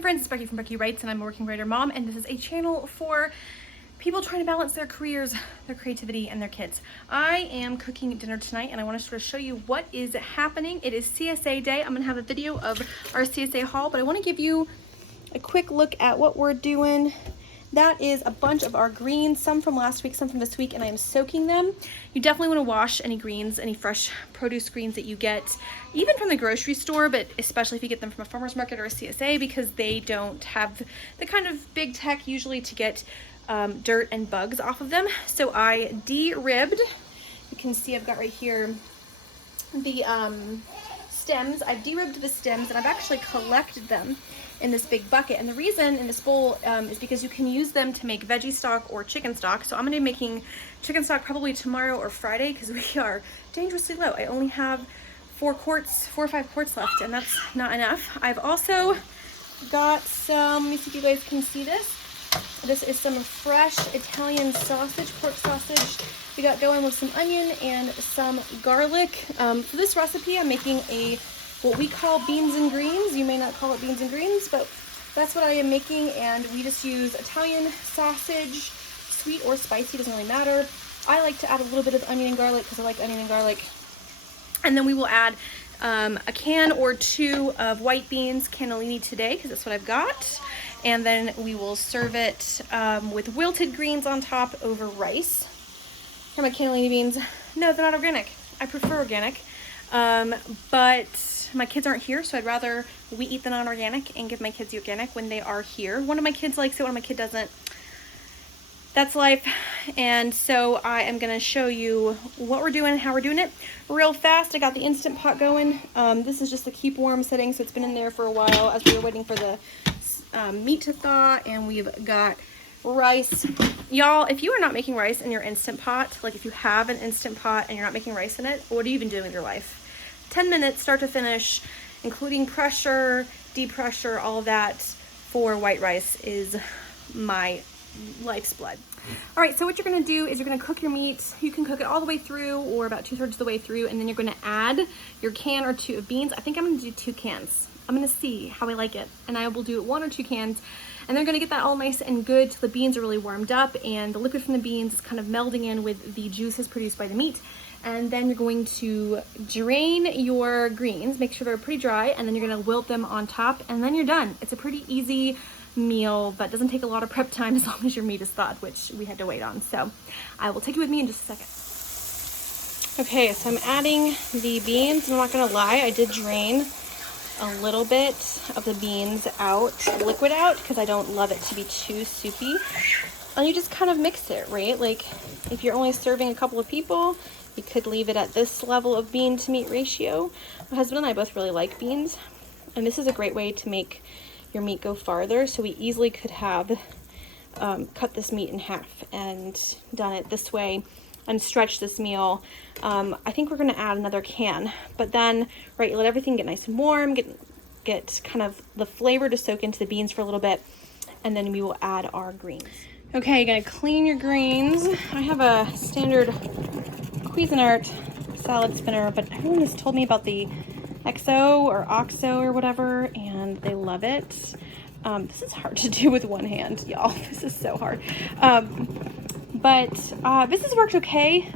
Hey friends, it's Becky from BrekkeWrites, and I'm a working writer mom, and this is a channel for people trying to balance their careers, their creativity, and their kids. I am cooking dinner tonight, and I want to sort of show you what is happening. It is CSA day. I'm going to have a video of our CSA haul, but I want to give you a quick look at what we're doing. That is a bunch of our greens, some from last week, some from this week, and I am soaking them. You definitely want to wash any greens, any fresh produce greens that you get, even from the grocery store, but especially if you get them from a farmer's market or a CSA, because they don't have the kind of big tech usually to get dirt and bugs off of them. So I de-ribbed. You can see I've got right here the stems. I've de-ribbed the stems, and I've actually collected them in this big bucket. And the reason in this bowl is because you can use them to make veggie stock or chicken stock. So I'm gonna be making chicken stock probably tomorrow or Friday, because we are dangerously low. I only have 4 or 5 quarts left, and that's not enough. I've also got some, let me see if you guys can see this. This is some fresh Italian sausage, pork sausage. We got going with some onion and some garlic. For this recipe, I'm making what we call beans and greens. You may not call it beans and greens, but that's what I am making, and we just use Italian sausage, sweet or spicy, doesn't really matter. I like to add a little bit of onion and garlic because I like onion and garlic. And then we will add a can or 2 of white beans, cannelloni today, because that's what I've got. And then we will serve it with wilted greens on top over rice. Here are my cannelloni beans. No, they're not organic. I prefer organic, but my kids aren't here, so I'd rather we eat the non-organic and give my kids the organic when they are here. One of my kids likes it, one of my kids doesn't. That's life. And so I am going to show you what we're doing and how we're doing it real fast. I got the Instant Pot going. This is just the keep warm setting, so it's been in there for a while as we were waiting for the meat to thaw. And we've got rice. Y'all, if you are not making rice in your Instant Pot, like if you have an Instant Pot and you're not making rice in it, what are you even doing with your life? 10 minutes start to finish, including pressure, depressure, all of that for white rice is my life's blood. All right, so what you're gonna do is you're gonna cook your meat. You can cook it all the way through or about 2/3 of the way through, and then you're gonna add your can or 2 of beans. I think I'm gonna do 2 cans. I'm gonna see how I like it, and I will do 1 or 2 cans, and they're gonna get that all nice and good till the beans are really warmed up and the liquid from the beans is kind of melding in with the juices produced by the meat. And then you're going to drain your greens, make sure they're pretty dry, and then you're gonna wilt them on top, and then you're done. It's a pretty easy meal, but doesn't take a lot of prep time as long as your meat is thawed, which we had to wait on. So I will take you with me in just a second. Okay, so I'm adding the beans, and I'm not gonna lie, I did drain a little bit of the beans out, liquid out, because I don't love it to be too soupy. And you just kind of mix it, right? Like if you're only serving a couple of people, you could leave it at this level of bean to meat ratio. My husband and I both really like beans, and this is a great way to make your meat go farther. So we easily could have cut this meat in half and done it this way and stretch this meal. I think we're gonna add another can, but then, right, you let everything get nice and warm, get kind of the flavor to soak into the beans for a little bit, and then we will add our greens. Okay, you're gonna clean your greens. I have a standard Cuisinart salad spinner, but everyone has told me about the XO or OXO or whatever, and they love it. This is hard to do with one hand, y'all. This is so hard. But this has worked okay.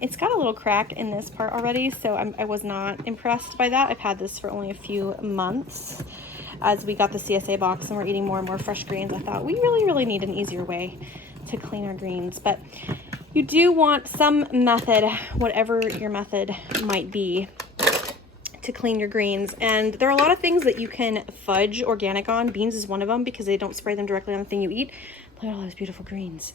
It's got a little crack in this part already, so I was not impressed by that. I've had this for only a few months. As we got the CSA box and we're eating more and more fresh greens, I thought we really need an easier way to clean our greens. But you do want some method, whatever your method might be, to clean your greens. And there are a lot of things that you can fudge organic on. Beans is one of them because they don't spray them directly on the thing you eat. Look at all those beautiful greens.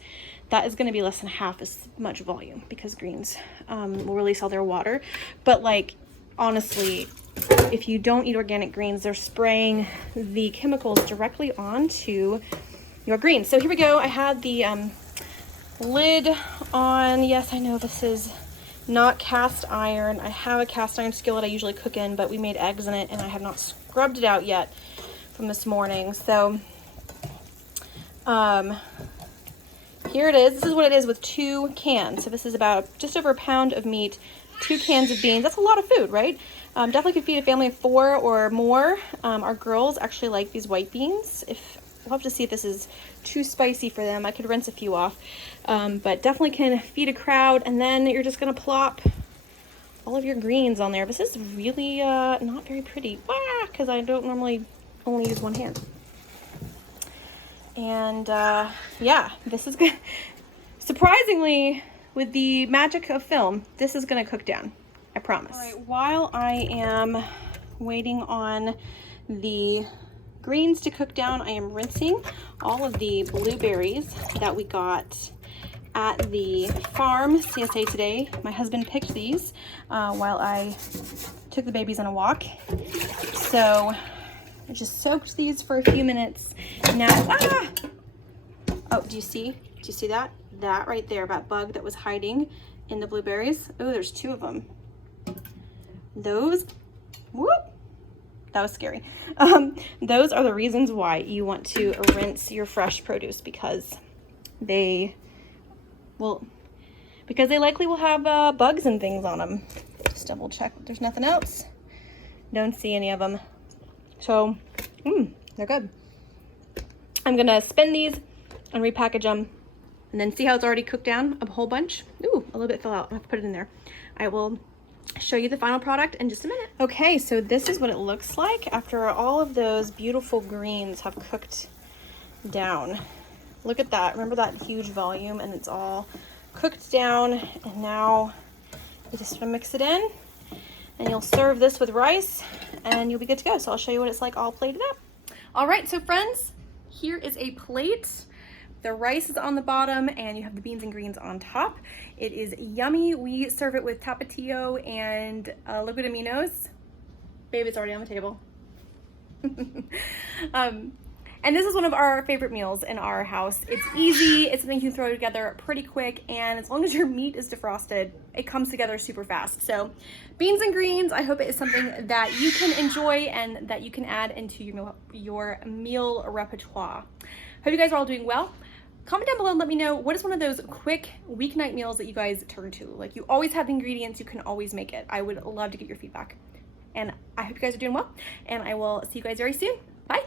That is going to be less than half as much volume because greens will release all their water. But like, honestly, if you don't eat organic greens, they're spraying the chemicals directly onto your greens. So here we go. I had the lid on. Yes, I know this is not cast iron. I have a cast iron skillet I usually cook in, but we made eggs in it and I have not scrubbed it out yet from this morning. So here it is. This is what it is with 2 cans. So this is about just over a pound of meat 2 cans of beans. That's a lot of food, right? Definitely could feed a family of 4 or more. Our girls actually like these white beans. We'll have to see if this is too spicy for them. I could rinse a few off, but definitely can feed a crowd. And then you're just gonna plop all of your greens on there. This is really not very pretty, because I don't normally only use one hand. And yeah, this is good. Surprisingly, with the magic of film, this is gonna cook down, I promise. All right, while I am waiting on the greens to cook down, I am rinsing all of the blueberries that we got at the farm CSA today. My husband picked these while I took the babies on a walk. So I just soaked these for a few minutes. Now, oh, do you see that? That right there, that bug that was hiding in the blueberries. Oh, there's 2 of them. Those, whoop, that was scary. Those are the reasons why you want to rinse your fresh produce, because they likely will have bugs and things on them. Just double check that there's nothing else. Don't see any of them. So, they're good. I'm gonna spin these and repackage them, and then see how it's already cooked down a whole bunch. Ooh, a little bit fell out. I have to put it in there. I will show you the final product in just a minute. Okay, so this is what it looks like after all of those beautiful greens have cooked down. Look at that. Remember that huge volume, and it's all cooked down. And now you just want to mix it in, and you'll serve this with rice, and you'll be good to go. So I'll show you what it's like all plated up. All right, so friends, here is a plate. The rice is on the bottom, and you have the beans and greens on top. It is yummy. We serve it with tapatio and liquid aminos. Babe, it's already on the table. And this is one of our favorite meals in our house. It's easy, it's something you can throw together pretty quick, and as long as your meat is defrosted, it comes together super fast. So beans and greens, I hope it is something that you can enjoy and that you can add into your meal repertoire. Hope you guys are all doing well. Comment down below and let me know, what is one of those quick weeknight meals that you guys turn to? Like, you always have the ingredients, you can always make it. I would love to get your feedback. And I hope you guys are doing well, and I will see you guys very soon. Bye.